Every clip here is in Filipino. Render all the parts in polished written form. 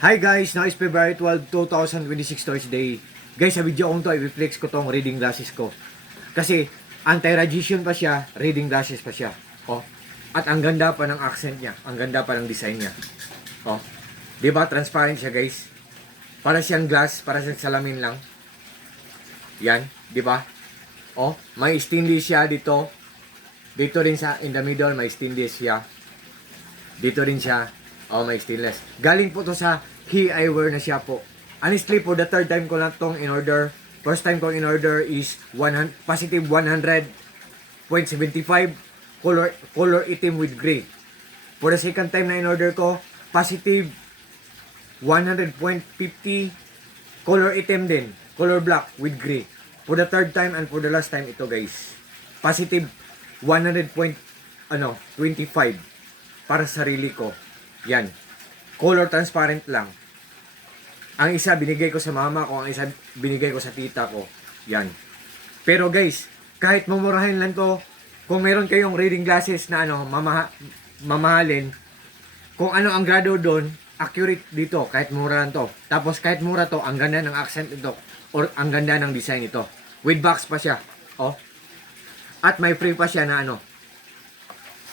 Hi guys, now is February 12, 2026 Thursday. Guys, sa video kong to, i-reflex ko tong reading glasses ko. Kasi, anti-radiation pa siya, reading glasses pa siya. Oh. At ang ganda pa ng accent niya, ang ganda pa ng design niya. Oh. Diba, transparent siya guys. Para siyang glass, para siyang salamin lang. Yan, diba? Oh, may stainless siya dito. Dito rin sa, in the middle, may stainless siya. Dito rin siya. Oh, may stainless. Galing po to sa He Eyewear na siya po. Honestly, for the third time ko lang tong in order. First time ko in order is positive 100.75 color itim with gray. For the second time na in order ko, positive 100.50 color itim din. Color black with gray. For the third time and for the last time ito guys. Positive 100.25 para sa sarili ko. Yan. Color transparent lang. Ang isa binigay ko sa mama ko, ang isa binigay ko sa tita ko. Yan. Pero guys, kahit mamurahin lang to, kung meron kayong reading glasses na mamahalin, kung ano ang grado doon, accurate dito, kahit mura lang to. Tapos kahit mura to, ang ganda ng accent ito, or ang ganda ng design ito. With box pa siya. Oh. At may free pa siya na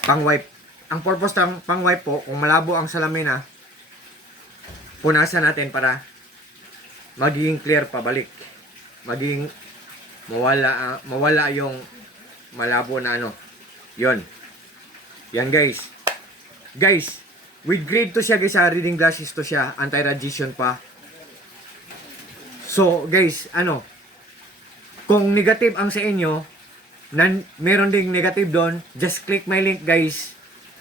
pang wipe. Ang purpose ng pang wipe po, kung malabo ang salamin punasan natin para magiging clear pabalik. Magiging mawala yung malabo na Yon. Yan guys. Guys, with grade to siya guys, reading glasses to siya, anti-radiation pa. So guys, kung negative ang sa inyo, meron ding negative doon, just click my link guys.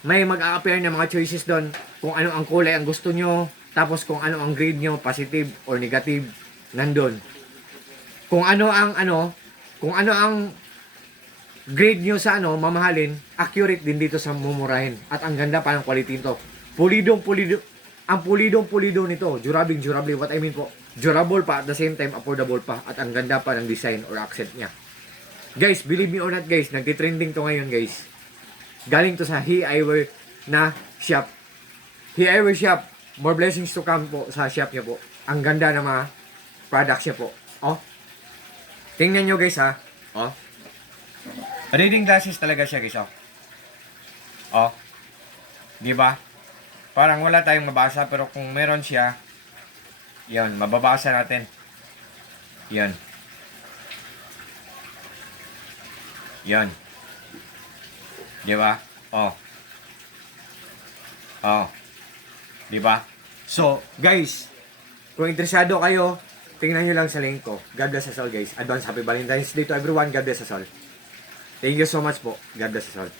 May mag-a-appear na mga choices doon kung ano ang kulay ang gusto nyo, tapos kung ano ang grade nyo, positive or negative, nandun. Kung ano ang grade nyo sa mamahalin, accurate din dito sa mumurahin. At ang ganda pa ng quality nito. Ang pulidong nito, durable, what I mean po, durable pa at the same time affordable pa, at ang ganda pa ng design or accent niya. Guys, believe me or not guys, nagtitrending to ngayon guys. Galing to sa He Eyewear na shop. He Eyewear shop. More blessings to come po sa shop niya po. Ang ganda ng mga products niya po. Oh. Tingnan nyo guys ha. Oh. Reading glasses talaga siya guys. Oh. Oh. Diba? Parang wala tayong mabasa pero kung meron siya, yan, mababasa natin. Yan. Yan. Diba? Oh. Oh. Diba? So, guys, kung interesado kayo, tingnan nyo lang sa link ko. God bless us all, guys. Advance Happy Valentine's Day to everyone. God bless us all. Thank you so much po. God bless us all.